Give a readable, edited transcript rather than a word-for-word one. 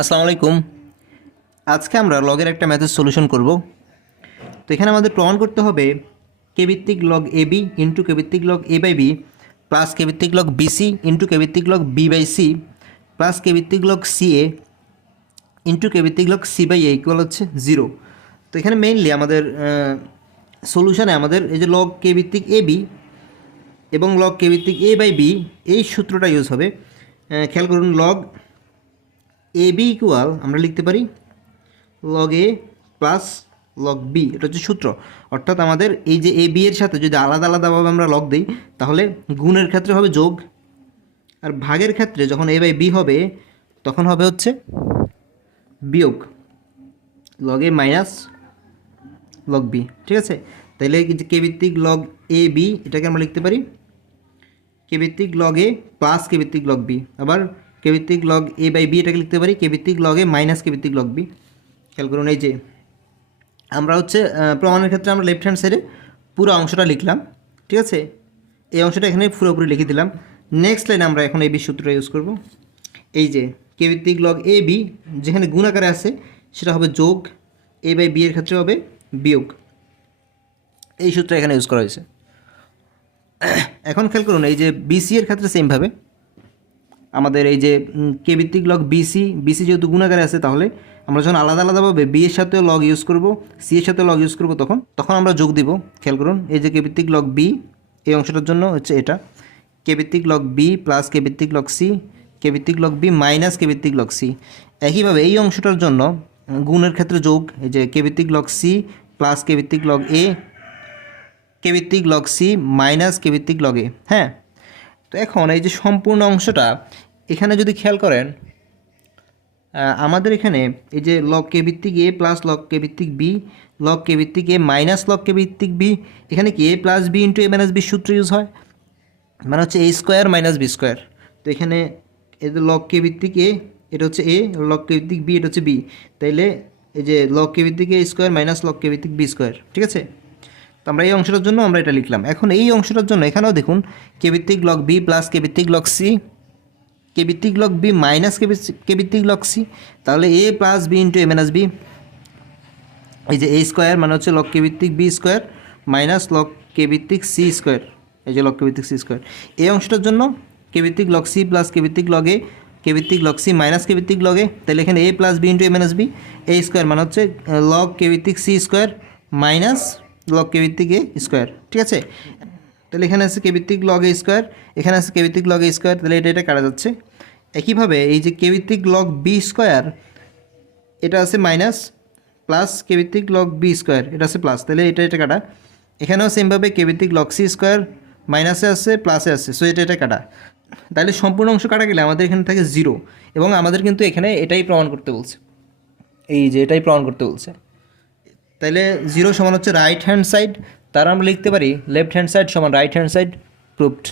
আসসালামু আলাইকুম। আজকে আমরা লগের একটা ম্যাথের সলিউশন করব। তো এখানে আমাদের প্রমাণ করতে হবে কে ভিত্তিক log a b into k ভিত্তিক log a by b plus k ভিত্তিক log b c into k ভিত্তিক log b by c plus k ভিত্তিক log c a into k ভিত্তিক log c by a equal হচ্ছে 0। তো এখানে mainly আমাদের সলিউশনে আমাদের এই যে লগ কে ভিত্তিক এ বি এবং লগ কে ভিত্তিক এ বাই বি এই সূত্রটা ইউজ হবে। খেয়াল করুন, লগ এ বি ইকুয়াল আমরা লিখতে পারি লগ এ প্লাস লগ বি, এটা হচ্ছে সূত্র। অর্থাৎ আমাদের এই যে এ বি এর সাথে যদি আলাদা আলাদাভাবে আমরা লগ দিই তাহলে গুণের ক্ষেত্রে হবে যোগ, আর ভাগের ক্ষেত্রে যখন এ বাই বি হবে তখন হবে হচ্ছে বিয়োগ, লগ এ মাইনাস লগ বি। ঠিক আছে, তাহলে কে ভিত্তিক লগ এ বি এটাকে আমরা লিখতে পারি কে ভিত্তিক লগ এ প্লাস কে ভিত্তিক লগ বি, আবার কে ভিত্তিক লগ এ বাই বি এটাকে লিখতে পারি কে ভিত্তিক লগ এ মাইনাস কে ভিত্তিক লগ বি। খেয়াল করুন, এই যে আমরা হচ্ছে প্রমাণের ক্ষেত্রে আমরা লেফট হ্যান্ড সাইডে পুরো অংশটা লিখলাম। ঠিক আছে, এই অংশটা এখানে পুরোপুরি লিখে দিলাম। নেক্সট লাইনে আমরা এখন এই বি সূত্রটা ইউজ করব। এই যে কে ভিত্তিক লগ এ বি যেখানে গুণ আকারে আছে সেটা হবে যোগ, এ বাই বি এর ক্ষেত্রে হবে বিয়োগ। এই সূত্র এখানে ইউজ করা হয়েছে। এখন খেয়াল করুন, এই যে বিসি এর ক্ষেত্রে সেমভাবে আমাদের এই যে কে ভিত্তিক লগ বিসি যেহেতু গুণাকারে আছে তাহলে আমরা যখন আলাদা আলাদাভাবে বি এর সাথেও লগ ইউজ করব, সি এর সাথেও লগ ইউজ করব, তখন আমরা যোগ দিব। খেয়াল করুন, এই যে কে ভিত্তিক লগ বি এই অংশটার জন্য হচ্ছে এটা কে ভিত্তিক লগ বি প্লাস কে ভিত্তিক লগ সি কে ভিত্তিক লগ বি মাইনাস কে ভিত্তিক লগ সি। একইভাবে এই অংশটার জন্য গুণের ক্ষেত্রে যোগ, এই যে কে ভিত্তিক লগ সি প্লাস কে ভিত্তিক লগ এ কে ভিত্তিক লগ সি মাইনাস কে ভিত্তিক লগ এ। হ্যাঁ, তো এখন এই যে সম্পূর্ণ অংশটা এখানে যদি খেয়াল করেন আমাদের এখানে এই যে লগ কে ভিত্তিক এ প্লাস লগ কে ভিত্তিক বি লগ কে ভিত্তিক এ মাইনাস লগ কে ভিত্তিক বি, এখানে কি এ প্লাস বি ইন্টু এ মাইনাস বি সূত্র ইউজ হয়, মানে হচ্ছে এ স্কোয়ার মাইনাস বি স্কোয়ার। তো এখানে এই যে লগ কে ভিত্তিক এ এটা হচ্ছে এ, লগ কে ভিত্তিক বি এটা হচ্ছে বি, তাইলে এই যে লগ কে ভিত্তিক এ স্কোয়ার মাইনাস লগ কে ভিত্তিক বি স্কোয়ার। ঠিক আছে, তো আমরা এই অংশটার জন্য আমরা এটা লিখলাম। এখন এই অংশটার জন্য এখানেও দেখুন কে ভিত্তিক লগ বি প্লাস কে ভিত্তিক লগ সি কে ভিত্তিক লগ বি মাইনাস কে ভিত্তিক লগ সি, তাহলে এ প্লাস বি ইন্টু এ মাইনাস বি, এই যে এ স্কোয়ার মানে হচ্ছে লগ কে ভিত্তিক বি স্কোয়ার মাইনাস লগ কে ভিত্তিক সি স্কোয়ার, এই যে লগ কে ভিত্তিক সি স্কোয়ার। এই অংশটার জন্য কে ভিত্তিক লগ সি প্লাস কে ভিত্তিক লগ এ কে ভিত্তিক লগ সি মাইনাস কে ভিত্তিক লগ এ, তাহলে এখানে এ প্লাস বি ইন্টু এ মাইনাস বি, এ স্কোয়ার মানে হচ্ছে লগ কে ভিত্তিক সি স্কোয়ার মাইনাস লগ কে ভিত্তিক এ স্কোয়ার। ঠিক আছে, তাহলে এখানে আছে কে ভিত্তিক লগ এ স্কোয়ার, এখানে আছে কে ভিত্তিক লগ এ স্কোয়ার, তাহলে এটা কাটা যাচ্ছে। একইভাবে এই যে কে ভিত্তিক লগ বি স্কোয়ার এটা আছে মাইনাস প্লাস কে ভিত্তিক লগ বি স্কোয়ার এটা আছে প্লাস, তাহলে এটা কাটা। এখানেও সেমভাবে কে ভিত্তিক লগ সি স্কোয়ার মাইনাসে আছে প্লাসে আছে, সো এটা কাটা। তাহলে সম্পূর্ণ অংশ কাটা গেলে আমাদের এখানে থাকে 0, এবং আমাদের কিন্তু এখানে এটাই প্রমাণ করতে বলছে, এই যে এটাই প্রমাণ করতে বলছে। তাইলে 0 সমান হচ্ছে রাইট হ্যান্ড সাইড, তার আমরা লিখতে পারি লেফট হ্যান্ড সাইড সমান রাইট হ্যান্ড সাইড, প্রুভড।